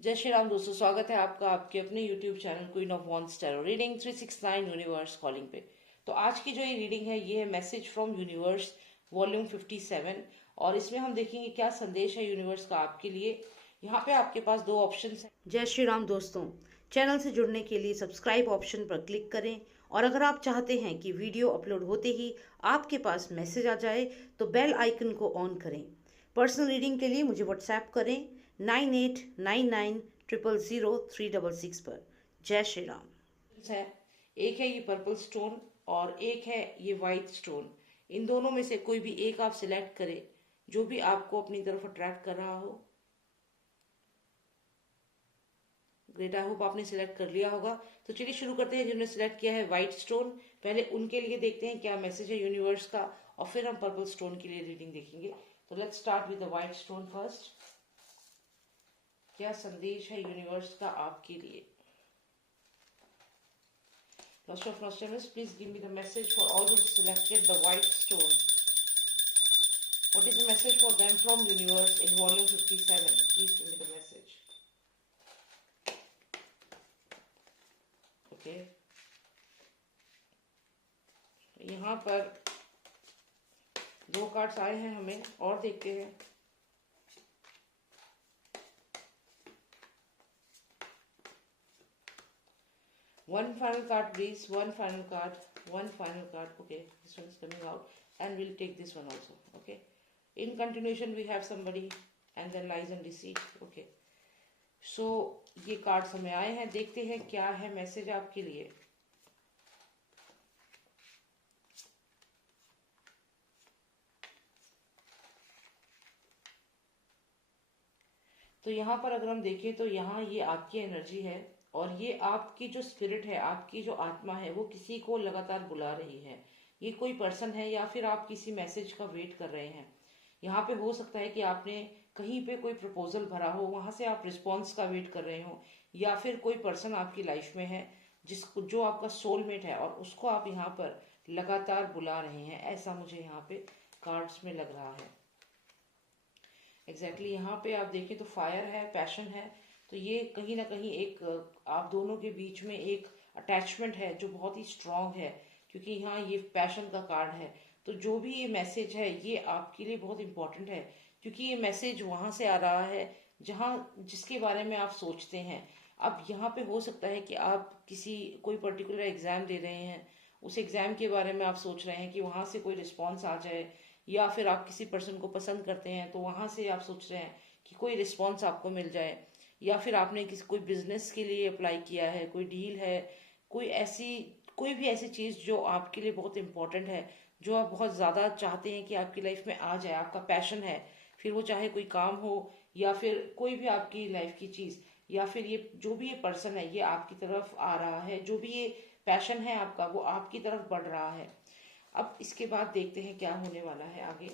जय श्री राम दोस्तों, स्वागत है आपका आपके अपने YouTube channel queen of wands tarot reading 369 universe calling पे। तो आज की जो ये रीडिंग है ये है मैसेज फ्रॉम यूनिवर्स वॉल्यूम 57 और इसमें हम देखेंगे क्या संदेश है यूनिवर्स का आपके लिए। यहाँ पे आपके पास दो ऑप्शन है। जय श्री राम दोस्तों, चैनल से जुड़ने के लिए सब्सक्राइब ऑप्शन पर क्लिक करें और अगर आप चाहते हैं कि वीडियो अपलोड होते ही आपके पास मैसेज आ जाए तो बेल आइकन को ऑन करें। पर्सनल रीडिंग के लिए मुझे व्हाट्सएप करें 9899000366 पर। जय श्री राम। है एक है ये पर्पल स्टोन और एक है ये वाइट स्टोन। इन दोनों में से कोई भी एक आप सिलेक्ट करें जो भी आपको अपनी तरफ अट्रैक्ट कर रहा हो। ग्रेट, आई होप आपने सिलेक्ट कर लिया होगा। तो चलिए शुरू करते हैं। जिन्होंने सिलेक्ट किया है व्हाइट स्टोन, पहले उनके लिए देखते हैं क्या मैसेज है यूनिवर्स का और फिर हम पर्पल स्टोन के लिए रीडिंग देखेंगे। तो let's start with the white stone first. क्या संदेश है यूनिवर्स का आपके लिए? Lord of Nostradamus, please give me the message for all who selected the white stone. What is the message for them from universe in volume 57? Please give me the message. Okay. यहाँ पर दो cards आए हैं हमें और देखते हैं। One final card, please. One final card. One final card. Okay, this one is coming out, and we'll take this one also. Okay. In continuation, we have somebody, and then lies and deceit. Okay. So ये cards हमें आए हैं, देखते हैं क्या है message आपके लिए। तो यहाँ पर अगर हम देखें तो यहाँ ये आपकी एनर्जी है और ये आपकी जो स्पिरिट है, आपकी जो आत्मा है, वो किसी को लगातार बुला रही है। ये कोई पर्सन है या फिर आप किसी मैसेज का वेट कर रहे हैं। यहाँ पे हो सकता है कि आपने कहीं पे कोई प्रपोजल भरा हो, वहां से आप रिस्पॉन्स का वेट कर रहे हो, या फिर कोई पर्सन आपकी लाइफ में है जिसको जो आपका सोलमेट है और उसको आप यहाँ पर लगातार बुला रहे हैं, ऐसा मुझे यहाँ पे कार्ड्स में लग रहा है। एग्जैक्टली यहाँ पे आप देखें तो फायर है, पैशन है। तो ये कहीं ना कहीं एक आप दोनों के बीच में एक अटैचमेंट है जो बहुत ही स्ट्रांग है, क्योंकि यहाँ ये पैशन का कार्ड है। तो जो भी ये मैसेज है ये आपके लिए बहुत इंपॉर्टेंट है, क्योंकि ये मैसेज वहां से आ रहा है जहाँ जिसके बारे में आप सोचते हैं। अब यहाँ पे हो सकता है कि आप किसी कोई पर्टिकुलर एग्जाम दे रहे हैं, उस एग्जाम के बारे में आप सोच रहे हैं कि वहां से कोई रिस्पॉन्स आ जाए, या फिर आप किसी पर्सन को पसंद करते हैं तो वहां से आप सोच रहे हैं कि कोई रिस्पॉन्स आपको मिल जाए, या फिर आपने किसी कोई बिजनेस के लिए अप्लाई किया है, कोई डील है, कोई ऐसी कोई भी ऐसी चीज जो आपके लिए बहुत इंपॉर्टेंट है, जो आप बहुत ज्यादा चाहते हैं कि आपकी लाइफ में आ जाए, आपका पैशन है। फिर वो चाहे कोई काम हो या फिर कोई भी आपकी लाइफ की चीज, या फिर ये जो भी ये पर्सन है ये आपकी तरफ आ रहा है, जो भी ये पैशन है आपका वो आपकी तरफ बढ़ रहा है। अब इसके बाद देखते हैं क्या होने वाला है आगे।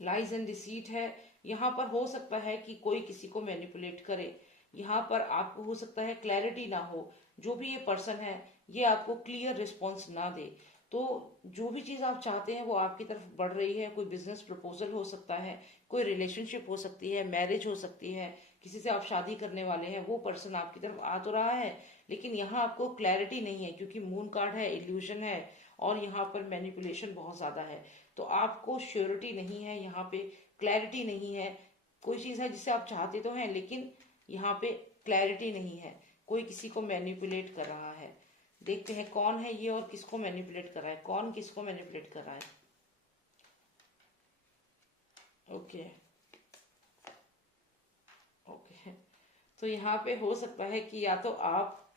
लाइज एंड डिसीट है। यहाँ पर हो सकता है कि कोई किसी को मैनिपुलेट करे, यहाँ पर आपको हो सकता है क्लैरिटी ना हो, जो भी ये पर्सन है ये आपको क्लियर रिस्पॉन्स ना दे। तो जो भी चीज आप चाहते हैं वो आपकी तरफ बढ़ रही है। कोई बिजनेस प्रपोजल हो सकता है, कोई रिलेशनशिप हो सकती है, मैरिज हो सकती है, किसी से आप शादी करने वाले हैं, वो पर्सन आपकी तरफ आ तो रहा है, लेकिन यहाँ आपको क्लैरिटी नहीं है, क्योंकि मून कार्ड है, इल्यूजन है और यहाँ पर मैनिपुलेशन बहुत ज्यादा है। तो आपको श्योरिटी नहीं है, यहाँ पे क्लैरिटी नहीं है। कोई चीज है जिसे आप चाहते तो हैं लेकिन यहाँ पे क्लैरिटी नहीं है, कोई किसी को मैनिपुलेट कर रहा है। देखते हैं कौन है ये और किसको मैनिपुलेट कर रहा है, कौन किसको मैनिपुलेट कर रहा है। ओके ओके, तो यहाँ पे हो सकता है कि या तो आप,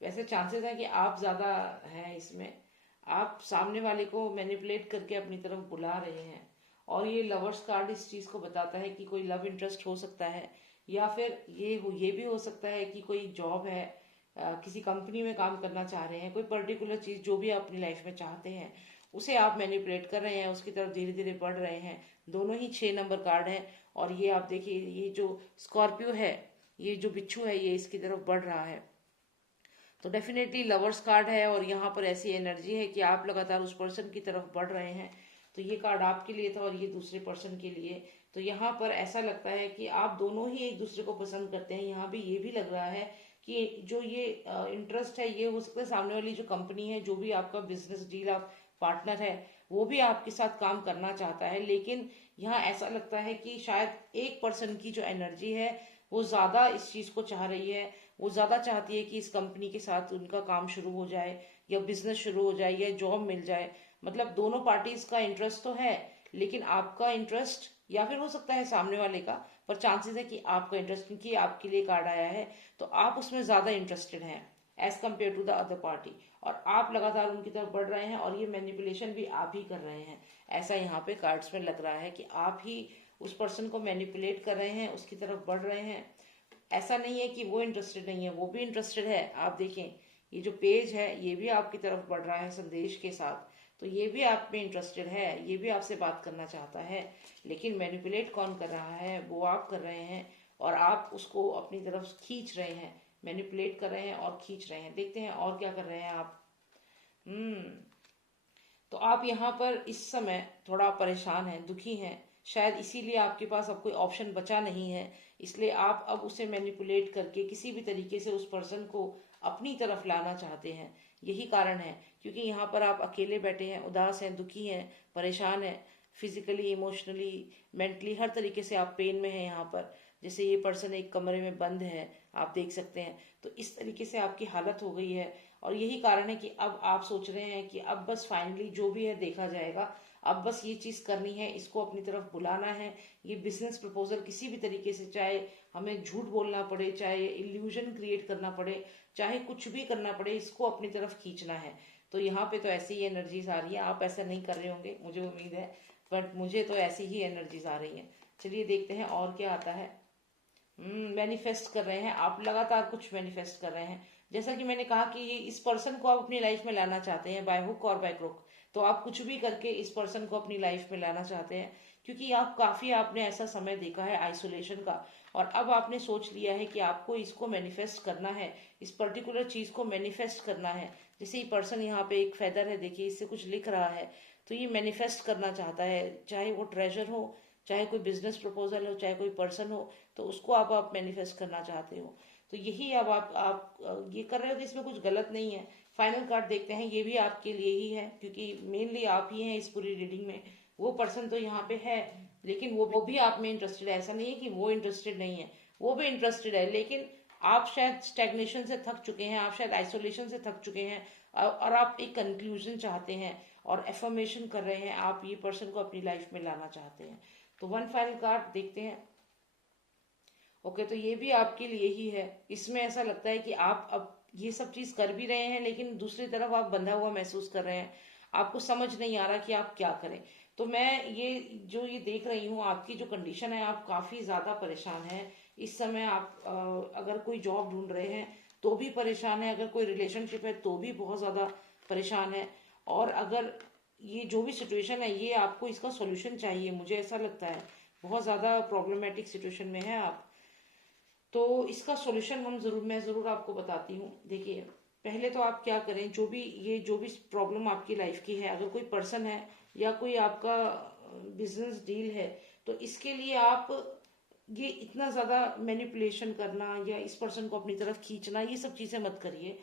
वैसे चांसेस है कि आप ज्यादा हैं इसमें, आप सामने वाले को मैनिपुलेट करके अपनी तरफ बुला रहे हैं। और ये लवर्स कार्ड इस चीज को बताता है कि कोई लव इंटरेस्ट हो सकता है, या फिर ये भी हो सकता है कि कोई जॉब है, किसी कंपनी में काम करना चाह रहे हैं, कोई पर्टिकुलर चीज जो भी आप अपनी लाइफ में चाहते हैं उसे आप मैनिपुलेट कर रहे हैं, उसकी तरफ धीरे धीरे बढ़ रहे हैं। दोनों ही 6 नंबर कार्ड है और ये आप देखिए, ये जो स्कॉर्पियो है, ये जो बिच्छू है, ये इसकी तरफ बढ़ रहा है। तो डेफिनेटली लवर्स कार्ड है और यहाँ पर ऐसी एनर्जी है कि आप लगातार उस पर्सन की तरफ बढ़ रहे हैं। तो ये कार्ड आपके लिए था और ये दूसरे पर्सन के लिए तो यहाँ पर ऐसा लगता है कि आप दोनों ही एक दूसरे को पसंद करते हैं। यहाँ भी ये भी लग रहा है कि जो ये इंटरेस्ट है, ये हो सकता है सामने वाली जो कंपनी है, जो भी आपका बिजनेस डील आप पार्टनर है, वो भी आपके साथ काम करना चाहता है। लेकिन यहाँ ऐसा लगता है कि शायद एक पर्सन की जो एनर्जी है वो ज्यादा इस चीज को चाह रही है। वो ज्यादा चाहती है कि इस कंपनी के साथ उनका काम शुरू हो जाए, या बिजनेस शुरू हो जाए, या जॉब मिल जाए। मतलब दोनों पार्टीज का इंटरेस्ट तो है, लेकिन आपका इंटरेस्ट, या फिर हो सकता है सामने वाले का, पर चांसेस है कि आपका इंटरेस्ट, क्योंकि आपके लिए कार्ड आया है तो आप उसमें ज्यादा इंटरेस्टेड हैं as compare to the other party. और आप लगातार उनकी तरफ बढ़ रहे हैं, और ये मैनिपुलेशन भी आप ही कर रहे हैं। ऐसा यहाँ पे कार्ड्स में लग रहा है कि आप ही उस पर्सन को मैनिपुलेट कर रहे हैं, उसकी तरफ बढ़ रहे हैं। ऐसा नहीं है कि वो इंटरेस्टेड नहीं है, वो भी इंटरेस्टेड है। आप देखें, ये जो पेज है ये भी आपकी तरफ बढ़ रहा है संदेश के साथ, तो ये भी आप में इंटरेस्टेड है, ये भी आपसे बात करना चाहता है। लेकिन मैनिपुलेट कौन कर रहा है? वो आप कर रहे हैं, और आप उसको अपनी तरफ खींच रहे हैं। मैनिपुलेट कर रहे हैं और खींच रहे हैं। देखते हैं और क्या कर रहे हैं आप। तो आप यहाँ पर इस समय थोड़ा परेशान हैं, दुखी हैं। शायद इसीलिए आपके पास अब कोई ऑप्शन बचा नहीं है, इसलिए आप अब उसे मैनिपुलेट करके किसी भी तरीके से उस पर्सन को अपनी तरफ लाना चाहते हैं। यही कारण है, क्योंकि यहाँ पर आप अकेले बैठे हैं, उदास हैं, दुखी हैं, परेशान हैं। फिजिकली, इमोशनली, मेंटली, हर तरीके से आप पेन में हैं यहाँ पर। जैसे ये पर्सन एक कमरे में बंद है, आप देख सकते हैं। तो इस तरीके से आपकी हालत हो गई है, और यही कारण है कि अब आप सोच रहे हैं कि अब बस फाइनली जो भी है देखा जाएगा। अब बस ये चीज करनी है, इसको अपनी तरफ बुलाना है। ये बिजनेस प्रपोजल किसी भी तरीके से, चाहे हमें झूठ बोलना पड़े, चाहे इल्यूजन क्रिएट करना पड़े, चाहे कुछ भी करना पड़े, इसको अपनी तरफ खींचना है। तो यहाँ पे तो ऐसी ही एनर्जीज आ रही है। आप ऐसा नहीं कर रहे होंगे, मुझे उम्मीद है, बट मुझे तो ऐसी ही एनर्जीज आ रही है। चलिए देखते हैं और क्या आता है। मैनिफेस्ट कर रहे हैं आप, लगातार कुछ मैनिफेस्ट कर रहे हैं। जैसा कि मैंने कहा कि ये इस पर्सन को आप अपनी लाइफ में लाना चाहते हैं, बाय हुक और बाय क्रुक। तो आप कुछ भी करके इस पर्सन को अपनी लाइफ में लाना चाहते हैं, क्योंकि आप काफी, आपने ऐसा समय देखा है आइसोलेशन का, और अब आपने सोच लिया है कि आपको इसको मैनिफेस्ट करना है, इस पर्टिकुलर चीज को मैनिफेस्ट करना है। जैसे ये पर्सन यहाँ पे एक फेदर है, देखिए इससे कुछ लिख रहा है, तो ये मैनिफेस्ट करना चाहता है। चाहे वो ट्रेजर हो, चाहे कोई बिजनेस प्रपोजल हो, चाहे कोई पर्सन हो, तो उसको आप मैनिफेस्ट करना चाहते हो। तो यही अब आप ये कर रहे हो, कि इसमें कुछ गलत नहीं है। फाइनल कार्ड देखते हैं, ये भी आपके लिए ही है, क्योंकि मेनली आप ही हैं इस पूरी रीडिंग में। वो पर्सन तो यहाँ पे है, लेकिन वो भी आप में इंटरेस्टेड है। ऐसा नहीं है कि वो इंटरेस्टेड नहीं है, वो भी इंटरेस्टेड है। लेकिन आप शायद स्टेग्नेशन से थक चुके हैं, आप शायद आइसोलेशन से थक चुके हैं, और आप एक कंक्लूजन चाहते हैं, और एफर्मेशन कर रहे हैं। आप ये पर्सन को अपनी लाइफ में लाना चाहते हैं। तो वन फाइनल कार्ड देखते हैं। ओके, तो ये भी आपके लिए ही है। इसमें ऐसा लगता है कि आप अब ये सब चीज कर भी रहे हैं, लेकिन दूसरी तरफ आप बंधा हुआ महसूस कर रहे हैं। आपको समझ नहीं आ रहा कि आप क्या करें। तो मैं ये देख रही हूँ, आपकी जो कंडीशन है, आप काफी ज्यादा परेशान हैं इस समय। आप अगर कोई जॉब ढूंढ रहे हैं तो भी परेशान है, अगर कोई रिलेशनशिप है तो भी बहुत ज्यादा परेशान है, और अगर ये जो भी सिचुएशन है, ये आपको इसका सोल्यूशन चाहिए, मुझे ऐसा लगता है। बहुत ज्यादा प्रॉब्लमेटिक सिचुएशन में है आप। तो इसका सॉल्यूशन मैं जरूर आपको बताती हूँ। देखिए, पहले तो आप क्या करें, जो भी प्रॉब्लम आपकी लाइफ की है, अगर कोई पर्सन है या कोई आपका बिजनेस डील है, तो इसके लिए आप ये इतना ज्यादा मैनिपुलेशन करना या इस पर्सन को अपनी तरफ खींचना, ये सब चीजें मत करिए।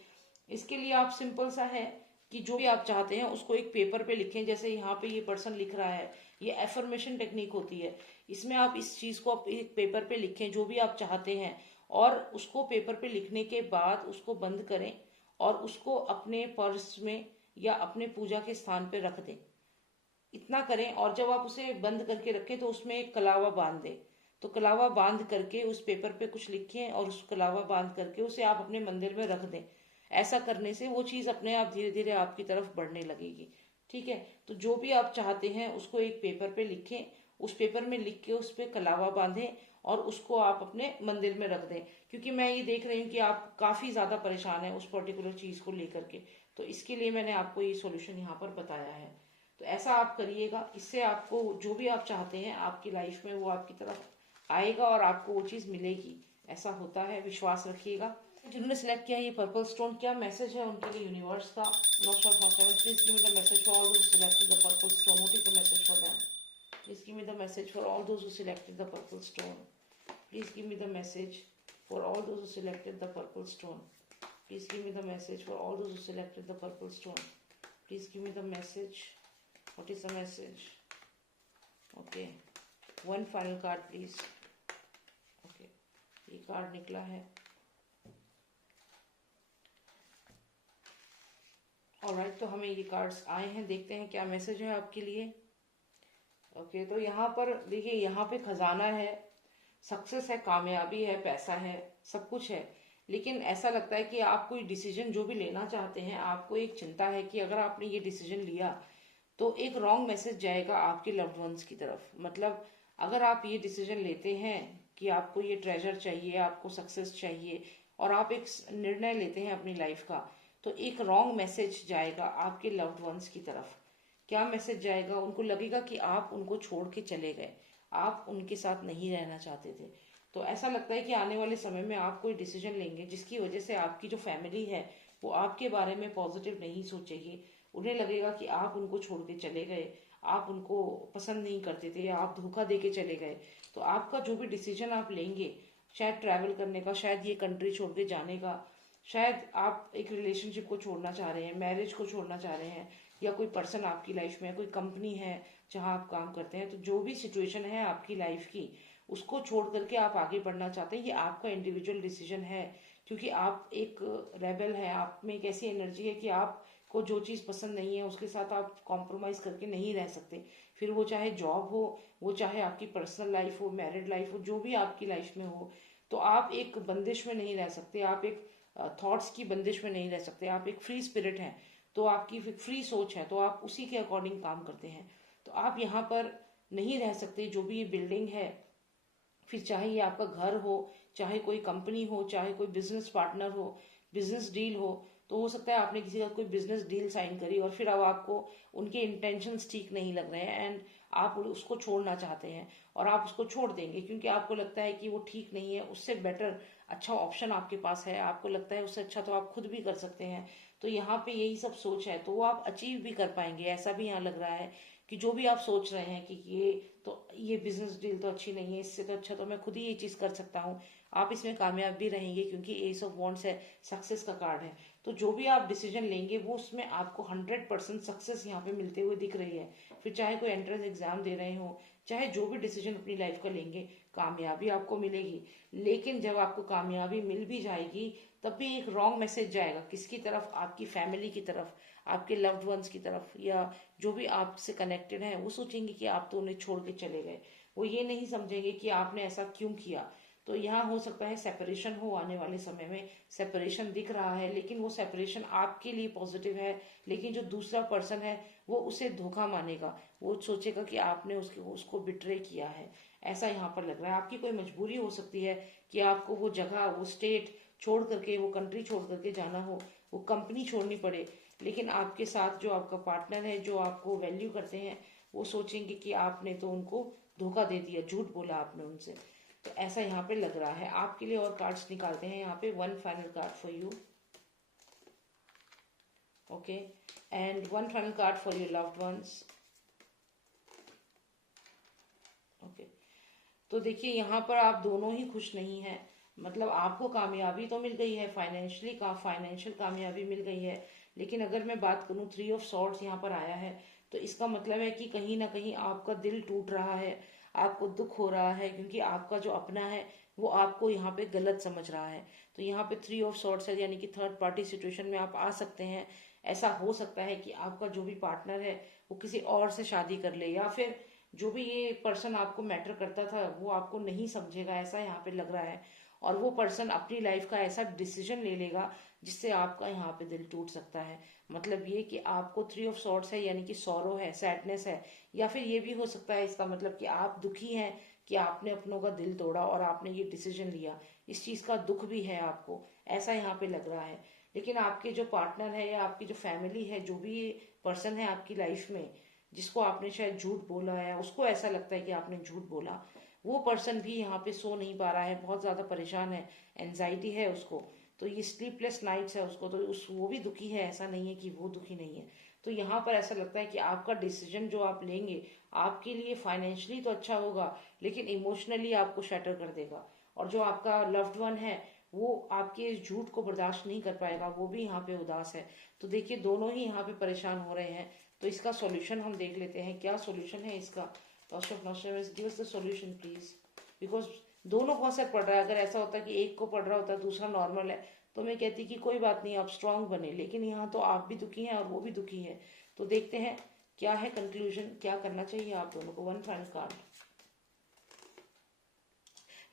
इसके लिए आप सिंपल सा है कि जो भी आप चाहते हैं उसको एक पेपर पे लिखें। जैसे यहाँ पे ये पर्सन लिख रहा है, ये एफर्मेशन टेक्निक होती है। इसमें आप इस चीज को एक पेपर पे लिखें, जो भी आप चाहते हैं, और उसको पेपर पे लिखने के बाद उसको बंद करें, और उसको अपने पर्स में या अपने पूजा के स्थान पे रख दें। इतना करें, और जब आप उसे बंद करके रखें तो उसमें एक कलावा बांध दें। तो कलावा बांध करके उस पेपर पे कुछ लिखें, और उस कलावा बांध करके उसे आप अपने मंदिर में रख दें। ऐसा करने से वो चीज अपने आप धीरे धीरे आपकी तरफ बढ़ने लगेगी। ठीक है, तो जो भी आप चाहते हैं उसको एक पेपर पे लिखें, उस पेपर में लिख के उस पे कलावा बांधें, और उसको आप अपने मंदिर में रख दें। क्योंकि मैं ये देख रही हूँ कि आप काफी ज्यादा परेशान हैं उस पर्टिकुलर चीज को लेकर के। तो इसके लिए मैंने आपको ये सॉल्यूशन यहाँ पर बताया है। तो ऐसा आप करिएगा, इससे आपको जो भी आप चाहते हैं आपकी लाइफ में वो आपकी तरफ आएगा, और आपको वो चीज मिलेगी। ऐसा होता है, विश्वास रखिएगा। जिन्होंने सिलेक्ट किया ये पर्पल स्टोन, क्या मैसेज है उनके लिए यूनिवर्स का? Lord of please give me the message for all those selected the purple stone. What is the message for them? Please give me the message for all those who selected the purple stone. Please give me the message for all those who selected the purple stone. Please give me the message for all those who selected the purple stone. Please give me the message. What is the message? Okay. One final card please. Okay. ये card निकला है. Alright, तो हमें ये cards आए हैं. देखते हैं क्या मैसेज है आपके लिए. ओके, तो यहाँ पर देखिए, यहाँ पे खजाना है, सक्सेस है, कामयाबी है, पैसा है, सब कुछ है. लेकिन ऐसा लगता है कि आप कोई डिसीजन जो भी लेना चाहते हैं, आपको एक चिंता है कि अगर आपने ये डिसीजन लिया तो एक रॉन्ग मैसेज जाएगा आपके लव्ड वंस की तरफ. मतलब अगर आप ये डिसीजन लेते हैं कि आपको ये ट्रेजर चाहिए, आपको सक्सेस चाहिए, और आप एक निर्णय लेते हैं अपनी लाइफ का, तो एक रॉन्ग मैसेज जाएगा आपके लव्ड वंस की तरफ. क्या मैसेज जाएगा? उनको लगेगा कि आप उनको छोड़ के चले गए, आप उनके साथ नहीं रहना चाहते थे. तो ऐसा लगता है कि आने वाले समय में आप कोई डिसीजन लेंगे जिसकी वजह से आपकी जो फैमिली है वो आपके बारे में पॉजिटिव नहीं सोचेगी. उन्हें लगेगा कि आप उनको छोड़ के चले गए, आप उनको पसंद नहीं करते थे, या आप धोखा दे के चले गए. तो आपका जो भी डिसीजन आप लेंगे, शायद ट्रैवल करने का, शायद ये कंट्री छोड़ के जाने का, शायद आप एक रिलेशनशिप को छोड़ना चाह रहे हैं, मैरिज को छोड़ना चाह रहे हैं, या कोई पर्सन आपकी लाइफ में है, कोई कंपनी है जहां आप काम करते हैं, तो जो भी सिचुएशन है आपकी लाइफ की, उसको छोड़ करके आप आगे बढ़ना चाहते हैं. ये आपका इंडिविजुअल डिसीजन है, क्योंकि आप एक रेबल है. आप में एक ऐसी एनर्जी है कि आपको जो चीज़ पसंद नहीं है उसके साथ आप कॉम्प्रोमाइज करके नहीं रह सकते. फिर वो चाहे जॉब हो, वो चाहे आपकी पर्सनल लाइफ हो, मैरिड लाइफ हो, जो भी आपकी लाइफ में हो, तो आप एक बंदिश में नहीं रह सकते, आप एक थॉट्स की बंदिश में नहीं रह सकते. आप एक फ्री स्पिरिट हैं, तो आपकी फ्री सोच है, तो आप उसी के अकॉर्डिंग काम करते हैं. तो आप यहाँ पर नहीं रह सकते. जो भी ये बिल्डिंग है, फिर चाहे ये आपका घर हो, चाहे कोई कंपनी हो, चाहे कोई बिजनेस पार्टनर हो, बिजनेस डील हो, तो हो सकता है आपने किसी का कोई बिजनेस डील साइन करी और फिर अब आपको उनके इंटेंशंस ठीक नहीं लग रहे हैं, एंड आप उसको छोड़ना चाहते हैं, और आप उसको छोड़ देंगे क्योंकि आपको लगता है कि वो ठीक नहीं है. उससे बेटर अच्छा ऑप्शन आपके पास है, आपको लगता है उससे अच्छा तो आप खुद भी कर सकते हैं. तो यहाँ पे यही सब सोच है, तो वो आप अचीव भी कर पाएंगे. ऐसा भी यहाँ लग रहा है कि जो भी आप सोच रहे हैं कि ये बिजनेस डील तो अच्छी नहीं है, इससे तो अच्छा तो मैं खुद ही ये चीज कर सकता हूँ, आप इसमें कामयाब भी रहेंगे, क्योंकि एस ऑफ वॉन्ड्स है, सक्सेस का कार्ड है. तो जो भी आप डिसीजन लेंगे वो उसमें आपको 100% सक्सेस यहाँ पे मिलते हुए दिख रही है. फिर चाहे कोई एंट्रेंस एग्जाम दे रहे हो, चाहे जो भी डिसीजन अपनी लाइफ का लेंगे, कामयाबी आपको मिलेगी. लेकिन जब आपको कामयाबी मिल भी जाएगी, तब भी एक रॉन्ग मैसेज जाएगा. किसकी तरफ? आपकी फैमिली की तरफ, आपके लव्ड वंस की तरफ, या जो भी आपसे कनेक्टेड है. वो सोचेंगे कि आप तो उन्हें छोड़ के चले गए, वो ये नहीं समझेंगे कि आपने ऐसा क्यों किया. तो यहाँ हो सकता है सेपरेशन हो आने वाले समय में. सेपरेशन दिख रहा है, लेकिन वो सेपरेशन आपके लिए पॉजिटिव है, लेकिन जो दूसरा पर्सन है वो उसे धोखा मानेगा. वो सोचेगा कि आपने उसको बिट्रे किया है. ऐसा यहाँ पर लग रहा है. आपकी कोई मजबूरी हो सकती है कि आपको वो जगह, वो स्टेट छोड़ करके, वो कंट्री छोड़ करके जाना हो, वो कंपनी छोड़नी पड़े. लेकिन आपके साथ जो आपका पार्टनर है, जो आपको वैल्यू करते हैं, वो सोचेंगे कि आपने तो उनको धोखा दे दिया, झूठ बोला आपने उनसे. तो ऐसा यहाँ पे लग रहा है. आपके लिए और कार्ड्स निकालते हैं यहाँ पे. One final card for you. Okay, and one final card for your loved ones. Okay, तो देखिए यहाँ पर आप दोनों ही खुश नहीं हैं. मतलब आपको कामयाबी तो मिल गई है, फाइनेंशियल कामयाबी मिल गई है, लेकिन अगर मैं बात करूँ, 3 ऑफ सॉर्ड्स यहाँ पर आया है, तो इसका मतलब है कि कहीं ना कहीं आपका दिल टूट रहा है, आपको दुख हो रहा है, क्योंकि आपका जो अपना है वो आपको यहाँ पे गलत समझ रहा है. तो यहाँ पे 3 ऑफ सॉर्ड्स है, यानी कि थर्ड पार्टी सिचुएशन में आप आ सकते हैं. ऐसा हो सकता है कि आपका जो भी पार्टनर है वो किसी और से शादी कर ले, या फिर जो भी ये पर्सन आपको मैटर करता था वो आपको नहीं समझेगा, ऐसा यहाँ पे लग रहा है. और वो पर्सन अपनी लाइफ का ऐसा डिसीजन ले लेगा जिससे आपका यहाँ पे दिल टूट सकता है. मतलब ये कि आपको 3 ऑफ सॉर्ड्स है, यानी कि सॉरो है, सैडनेस है, या फिर ये भी हो सकता है इसका मतलब कि आप दुखी हैं कि आपने अपनों का दिल तोड़ा और आपने ये डिसीजन लिया. इस चीज का दुख भी है आपको, ऐसा यहाँ पे लग रहा है. लेकिन आपके जो पार्टनर है या आपकी जो फैमिली है, जो भी पर्सन है आपकी लाइफ में, जिसको आपने शायद झूठ बोला है, उसको ऐसा लगता है कि आपने झूठ बोला, वो पर्सन भी यहाँ पे सो नहीं पा रहा है, बहुत ज्यादा परेशान है, एंजाइटी है उसको. तो ये स्लीपलेस नाइट्स है उसको, तो वो भी दुखी है, ऐसा नहीं है कि वो दुखी नहीं है. तो यहाँ पर ऐसा लगता है कि आपका डिसीजन जो आप लेंगे आपके लिए फाइनेंशियली तो अच्छा होगा, लेकिन इमोशनली आपको शैटर कर देगा। और जो आपका लव्ड वन है वो आपके इस झूठ को बर्दाश्त नहीं कर पाएगा, वो भी यहाँ पे उदास है। तो देखिए दोनों ही यहाँ पे परेशान हो रहे हैं। तो इसका सॉल्यूशन हम देख लेते हैं, क्या सॉल्यूशन है इसका। तो give us the solution please, because दोनों को असर पड़ रहा है। अगर ऐसा होता कि एक को पड़ रहा होता दूसरा नॉर्मल है तो मैं कहती कि कोई बात नहीं, आप स्ट्रांग बने, लेकिन यहाँ तो आप भी दुखी हैं और वो भी दुखी है। तो देखते हैं क्या है कंक्लूजन, क्या करना चाहिए आप दोनों को। One final card,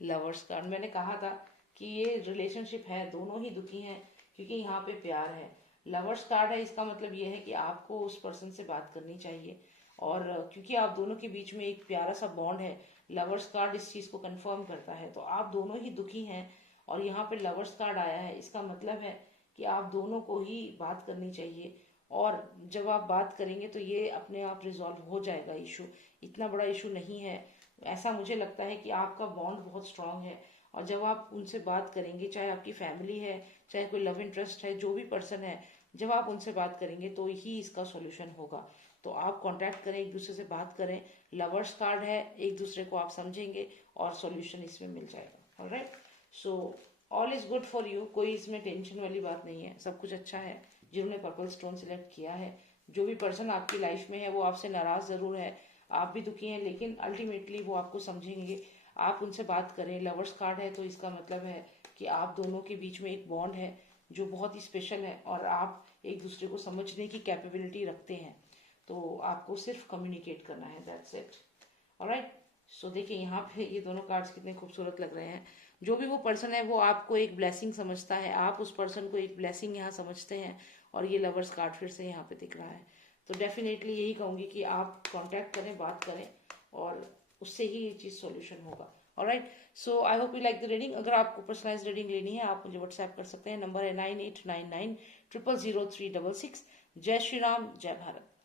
lovers card. मैंने कहा था कि ये रिलेशनशिप है, दोनों ही दुखी हैं क्योंकि यहाँ पे प्यार है। लवर्स कार्ड है, इसका मतलब ये है कि आपको उस पर्सन से बात करनी चाहिए, और क्योंकि आप दोनों के बीच में एक प्यारा सा बॉन्ड है, लवर्स कार्ड इस चीज को कंफर्म करता है। तो आप दोनों ही दुखी हैं और यहाँ पे लवर्स कार्ड आया है, इसका मतलब है कि आप दोनों को ही बात करनी चाहिए। और जब आप बात करेंगे तो ये अपने आप रिजॉल्व हो जाएगा इशू, इतना बड़ा इशू नहीं है। ऐसा मुझे लगता है कि आपका बॉन्ड बहुत स्ट्रांग है, और जब आप उनसे बात करेंगे, चाहे आपकी फैमिली है, चाहे कोई लव इंटरेस्ट है, जो भी पर्सन है, जब आप उनसे बात करेंगे तो ही इसका सॉल्यूशन होगा। तो आप कांटेक्ट करें, एक दूसरे से बात करें। लवर्स कार्ड है, एक दूसरे को आप समझेंगे और सॉल्यूशन इसमें मिल जाएगा। Alright, so all is good for you, कोई इसमें टेंशन वाली बात नहीं है, सब कुछ अच्छा है। जिन्होंने पर्पल स्टोन सिलेक्ट किया है, जो भी पर्सन आपकी लाइफ में है वो आपसे नाराज जरूर है, आप भी दुखी हैं, लेकिन अल्टीमेटली वो आपको समझेंगे। आप उनसे बात करें। लवर्स कार्ड है तो इसका मतलब है कि आप दोनों के बीच में एक बॉन्ड है जो बहुत ही स्पेशल है, और आप एक दूसरे को समझने की कैपेबिलिटी रखते हैं। तो आपको सिर्फ कम्युनिकेट करना है, दैट्स इट। ऑलराइट, सो देखिए यहाँ पे ये दोनों कार्ड्स कितने खूबसूरत लग रहे हैं। जो भी वो पर्सन है वो आपको एक ब्लेसिंग समझता है, आप उस पर्सन को एक ब्लेसिंग यहाँ समझते हैं, और ये लवर्स कार्ड फिर से यहाँ पे दिख रहा है। तो डेफिनेटली यही कहूंगी कि आप कांटेक्ट करें, बात करें, और उससे ही ये चीज सॉल्यूशन होगा। Alright, so I hope you like the reading. अगर आपको पर्सनलाइज रीडिंग लेनी है आप मुझे व्हाट्सएप कर सकते हैं, नंबर है 9899000366। जय श्री राम, जय भारत।